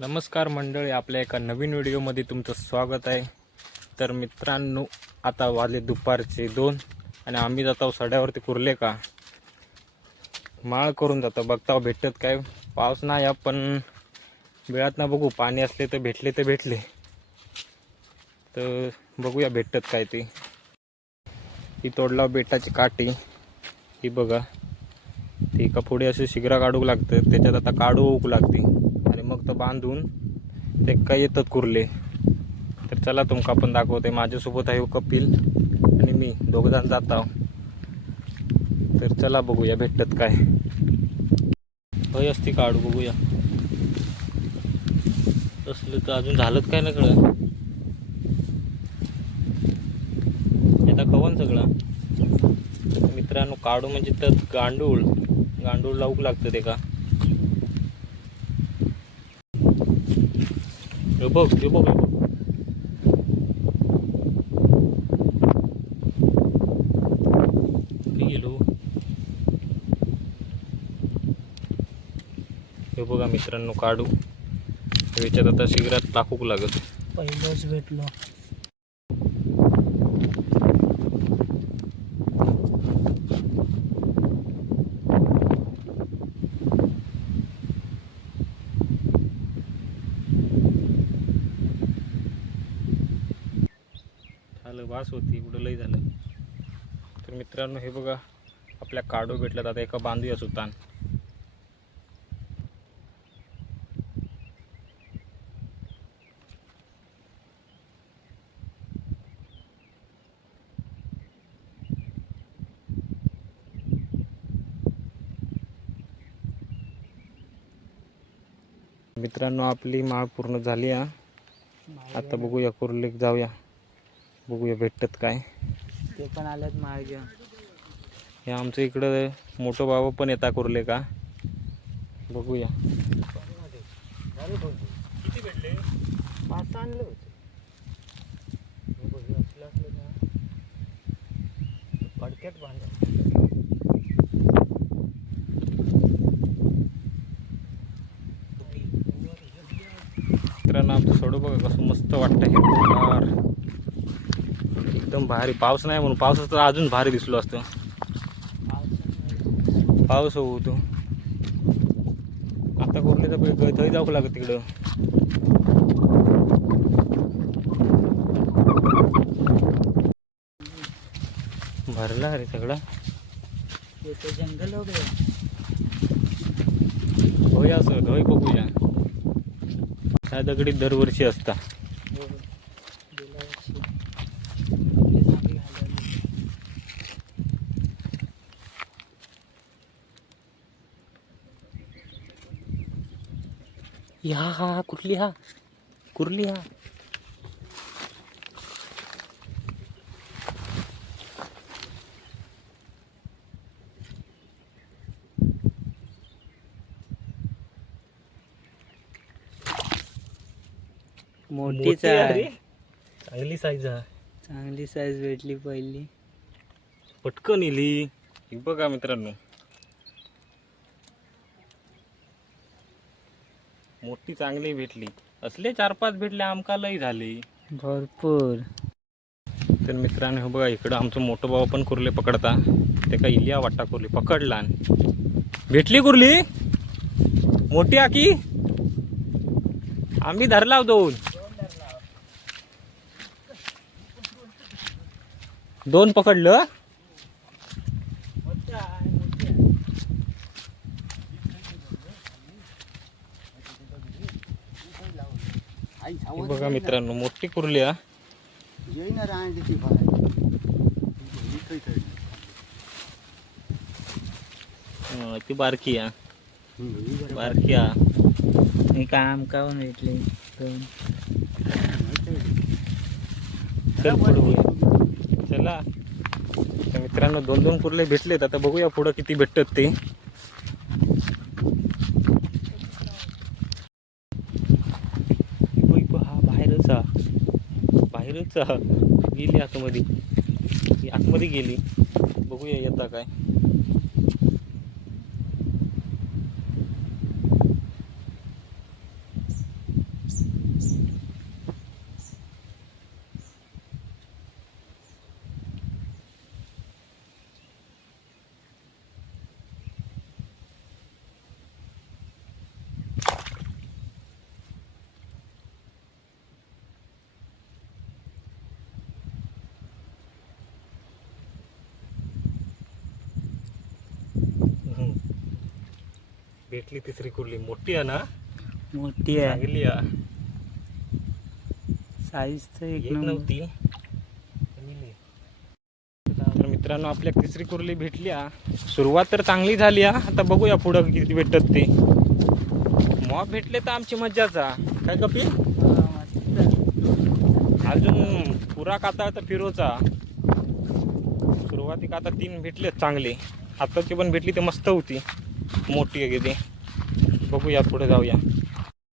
नमस्कार मंडळी, आपल्या एका नवीन व्हिडिओमध्ये तुमचं स्वागत आहे. तर मित्रांनो, आता वाजले दुपारचे 2 आणि आम्ही जातो सड्यावरती कुर्ले का माळ करून जातो. बघता भेटत काय, पाऊस नाही या पण वेळात ना बघू, पाणी असले तर भेटले तर भेटले, तर बघूया भेटत काय ते. ही तोडला बेटाची काठी, ही बघा, ती का पुढे असे शिगरा काढू लागतं, त्याच्यात आता काढू उकू लागते आणि मग तर बांधून ते काय येतात कुर्ले. तर चला तुमका आपण दाखवते. माझ्यासोबत आहे कपिल आणि मी, दोघंजण जात आहो. तर चला बघूया भेटत काय. होय असती काढू, बघूया असलं तर. अजून झालंच काय ना कळलं, आता कवन सगळा. मित्रांनो, काढू म्हणजे त्यात गांडूळ लावूक लागतं ते का. बघ गेलो. हे बघा मित्रांनो, काढू याच्यात आता शिगरात टाकूक लागत. पहिलंच भेटलो. झालं, वास होती, कुठं लई झालं. तर मित्रांनो, हे बघा आपल्या काढू भेटल्यात. आता एका बांधूया सुतान. मित्रांनो, आपली माळ पूर्ण झाली हा. आता बघूया कुर्लीक जाऊया, बघूया भेटत काय. ते पण आल्यात माळ घेऊन. हे आमच्या इकडं मोठं बाबा पण येता कुर्ले का, बघूया. किती भेटले? 5 आणले होते. कडक्यात बांधा. मित्रांनो, आमचं सोडू बघा कसं मस्त वाटतं. हे एकदम भारी. पाऊस नाही म्हणून, पाऊस तर अजून भारी दिसलो असतं. पाऊस होऊ तो आता कुर्लेचा थंय जाऊ लागत तिकडं. भरला अरे सगळा. ते जंगल वगैरे होय असं होय. बघूया, ह्या दगडी दरवर्षी असता. हा कुर्ली, हा कुर्ली, हा मोठीच आहे. चांगली साईज आहे. चांगली साईज भेटली पहिली. पटकन इली. ही बघा मित्रांनो, मोठी चांगली भेटली. असले 4-5 भेटले, आमका लई झाले भरपूर. तर मित्रांनो, हे बघा इकडं आमचं मोठं बाबा पण कुर्ले पकडता. ते का इलिया वाटा कुर्ली पकडला. भेटली कुर्ली मोठी आकी. आम्ही धरला 2 पकडलं. बघा मित्रांनो, मोठी कुर्ली हा. ती बारकी हा, बारकी हा. हे काम काऊन भेटले. चल पुढे चला. तर मित्रांनो, 2-2 कुर्ले भेटलेत. आता बघूया पुढं किती भेटतात ते. हा बाहेरच गेली आतमध्ये गेली. बघूया येता काय. भेटली तिसरी कुर्ली. मोठी आहे ना, मोठी आहे. चांगली आहे. साईज तर एक एक नंबर. नव्हती. तर मित्रांनो आपल्या तिसरी कुर्ली भेटली हा. सुरुवात तर चांगली झाली हा. आता बघूया पुढं किती भेटत ते. मॉब भेटले तर आमची मज्जाच हा. काय कपिल, अजून पुरा काता तर फिरोचा. सुरुवातीला आता 3 भेटले चांगले. आताची पण भेटली ते मस्त होती, मोठी आहे ते. बघूया पुढे जाऊया.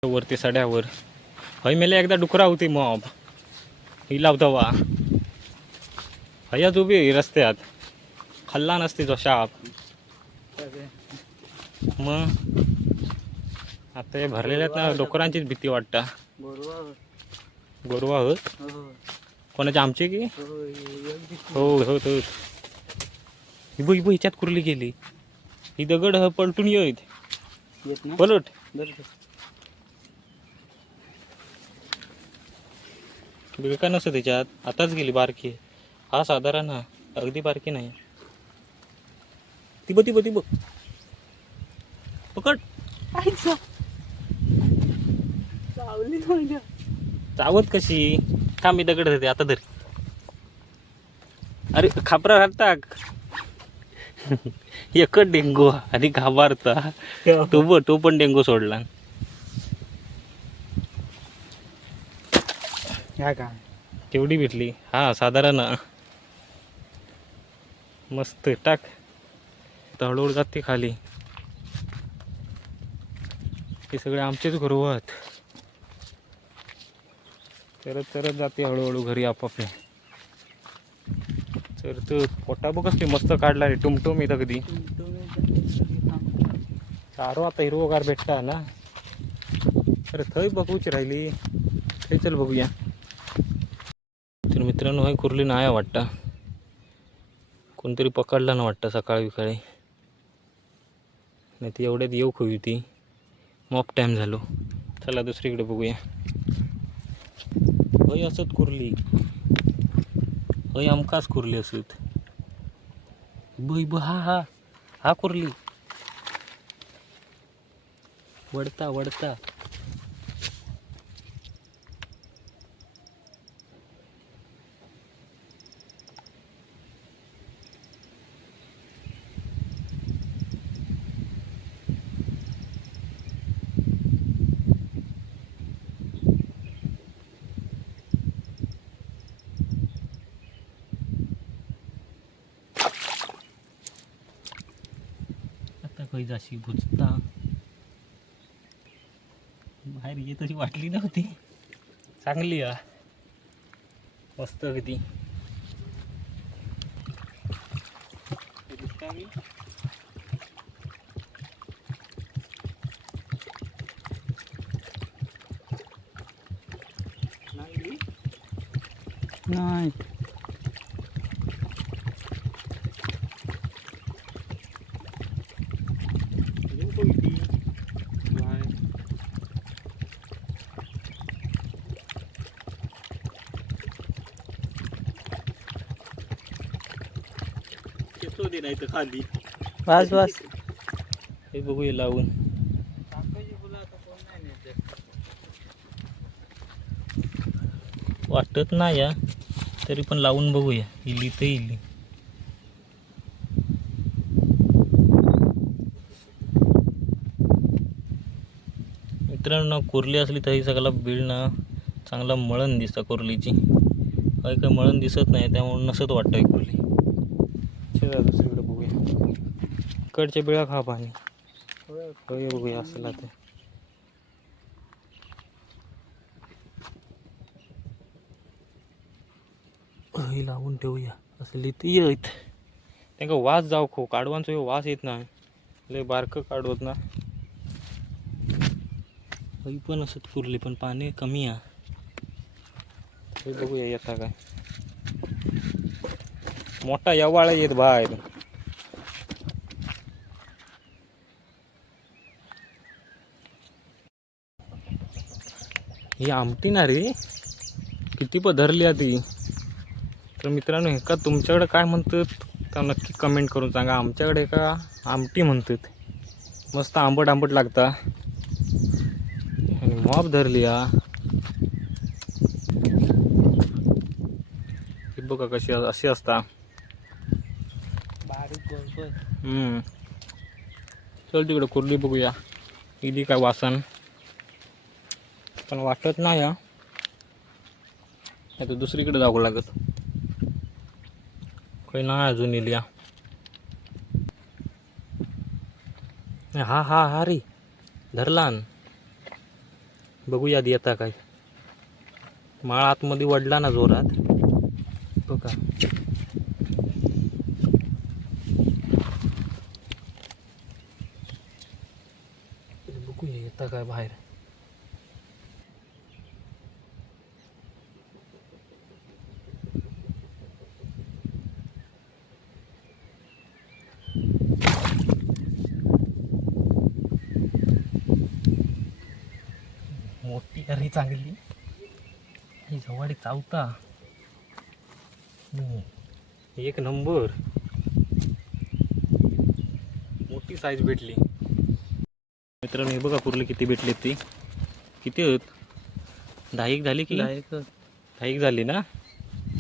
वरती सड्यावर हय मेले एकदा डुकरा होती मॉब. ही लावता वा हयाच उभी रस्त्यात. खाल्ला नसते तो शाप. मग आता हे भरलेल्यात ना डुकरांचीच भीती वाटतं. गोरवा होत कोणाचे, आमचे की? हो हो तो इबो इबो हिच्यात कुर्ली गेली. ही दगड पलटून येत पलट. का नसतं त्याच्यात. आताच गेली बारकी. हा साधारण हा अगदी बारकी नाही. ती बघ पकड. चावत कशी. थांब मी दगड देते आता. धर. अरे खापरा घालता. एकच डेंगू आणि घाबरता. तो पण डेंगू सोडला. केवढी भेटली. हा साधारण मस्त. टाक. हळूहळू जाते खाली. हे सगळे आमचेच गुरुवात. चरत जाते हळूहळू घरी आपापल्या. तर तो पोटा बघ कसली मस्त काढला रे. टुमटुम येतं कधी. चारो आता हिरवगार भेटता ना. अरे थंय बघूच राहिली. हे चल बघूया. तर मित्रांनो हे कुर्ली नाही वाटतं. कोणतरी पकडला ना वाटतं सकाळी विकाळी. नाही ती एवढ्यात येऊ खोवी ती. मॉप टाईम झालो. चला दुसरीकडे बघूया. हय असत कुर्ली. हय आमकाच कुर्ली असत. हा कुर्ली वडता. आता काही जाशी भुजता बाहेर येत अशी वाटली नव्हती. चांगली आहे मस्त किती. नाही नाही तर खाली. बस हे बघूया लावून. वाटत नाही या तरी पण लावून बघूया. इली तर इली. मित्रांनो कुर्ली असली तरी सगळा बीळ ना चांगला मळण दिसतं कुर्लीची. काही मळण दिसत नाही त्यामुळे नसत वाटतं कुर्ली. चला दुसरीकडे बघूया. इकडच्या बिळा खा पाणी. बघूया असला ते. लावून ठेवूया असली ती येत. त्यांना वास जाऊ खो. काढवांचा वास येत ना. लय बारकं काढवत ना. काही पण असत कुर्ली पण पाणी कमी आहे. हे बघूया येता काय. मोठा यवाळा येत बाहेर. ही आमटी ना रे. किती पण धरली ती. तर मित्रांनो हे का तुमच्याकडे काय म्हणतात तर नक्की कमेंट करून सांगा. आमच्याकडे का आमटी म्हणतात. मस्त आंबट आंबट लागता आणि मॉप धरली हा. ही बघा कशी अशी असता. बारीक गोल. चल तिकडे कुर्ली बघूया इली काय वासन, पण वाटत नाही हा. आता दुसरीकडे जावं लागत. काही नाही अजून इलिया. हा हा हा रे धरला. बघूया येता काय. माळ आतमध्ये वडला ना जोरात बघा. बघूया येता काय बाहेर. मोठी अरे चांगली ही झवाडी चावता. एक नंबर मोठी साईज भेटली मित्रांनो. हे बघा कुर्ली किती भेटली ती. किती होत 10 झाली की 10 झाली ना.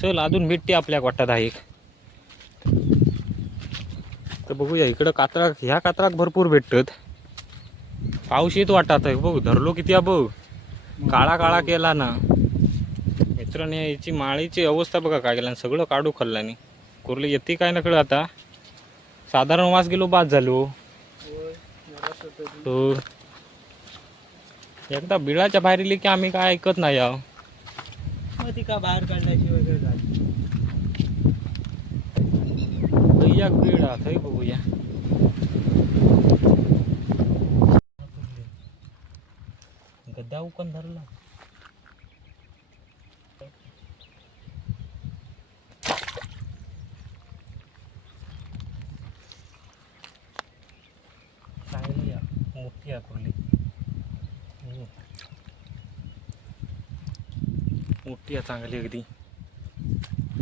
चल अजून भेटते आपल्या वाटा 10. तर बघूया इकडं कातळा. ह्या कातळात भरपूर भेटतात. पाऊस येत वाटत आहे बघ. धरलो किती बघ. काळा काळा केला ना मित्रांनो. याची माळीची अवस्था बघा काय केला. सगळं काढू खाल्ल्याने. कुर्ली येते काय ना कळ आता. साधारण वास गेलो बाद झालो. हो एकदा बिळाच्या बाहेर इली की आम्ही काय ऐकत नाही आहो. ती का बाहेर काढल्याशिवाय काय झालं. एक बीड आहे बघूया. गद्दा उकन धरला. चांगली आहे मोठी आहे कुर्ली. मोठी आहे चांगली अगदी.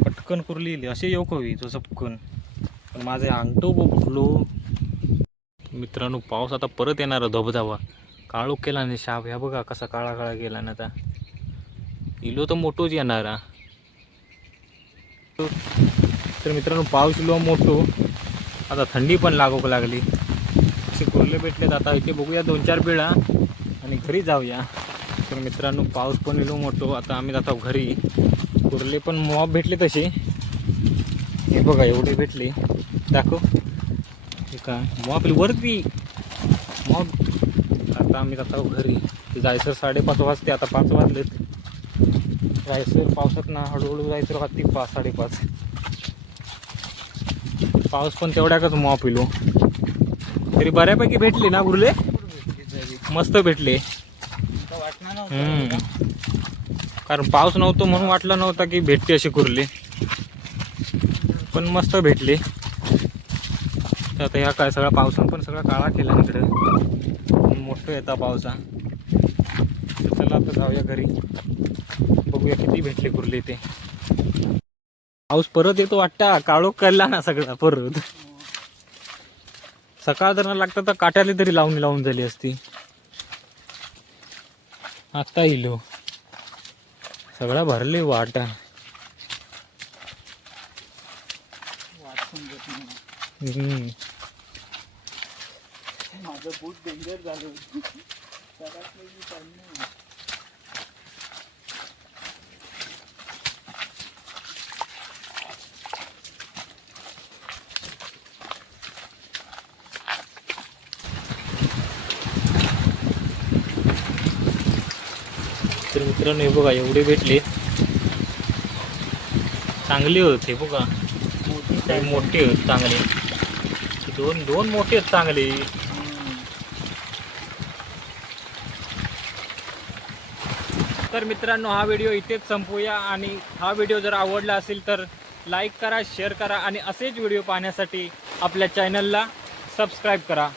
पटकन कुर्ली इली असे येऊ हवी तो चपकन. पण माझे अंगठो फुटलो मित्रांनो. पाऊस आता परत येणार धबधबा. काळोख केला नाही शाप. ह्या बघा कसा काळा काळा गेला ना. आता इलो तर मोठोच येणार. तर मित्रांनो पाऊस इलो मोठो. आता थंडी पण लागोक लागली. असे कुर्ले भेटलेत आता. इथे बघूया 2-4 बिळा आणि घरी जाऊया. तर मित्रांनो पाऊस पण इलो मोठो. आता आम्ही जातो घरी. कुर्ले पण मॉप भेटले तसे. हे बघा एवढे भेटले. दाखव हे का मॉप वरती मॉप. आता आम्ही जातो घरी. जायचं 5:30 वाजते. आता 5 वाजलेत. जायचं पावसात ना हळूहळू जायचं राहते 5-5:30. पाऊस पण तेवढ्याकच मॉप इलो. तरी बऱ्यापैकी भेटले ना कुर्ले. मस्त भेटले. कारण पाऊस नव्हतो म्हणून वाटलं नव्हतं की भेटते अशी कुर्ले. पण मस्त भेटले. आता ह्या काय सगळा पावसानं पण सगळा काळा केला इकडे. मोठं येता पावसा. चला आता जाऊया घरी. बघूया किती भेटले कुर्ले ते. पाऊस परत येतो वाटता. काळोख करला ना सगळा परत. सकाळ जर लागतं तर काट्याला तरी लावून झाली असती. आता इलो सगळा भरले वाटा. माझं बूट डेंजर झालं. तर मित्रांनो हे बघा एवढे भेटले. चांगले होते बघा. मोठे होत चांगले. दोन मोठे आहेत चांगले. तर मित्रांनो हा व्हिडिओ इथेच संपवूया. आणि हा व्हिडिओ जर आवडला असेल तर लाईक करा, शेअर करा आणि असेच व्हिडिओ पाहण्यासाठी आपल्या चॅनलला सबस्क्राईब करा.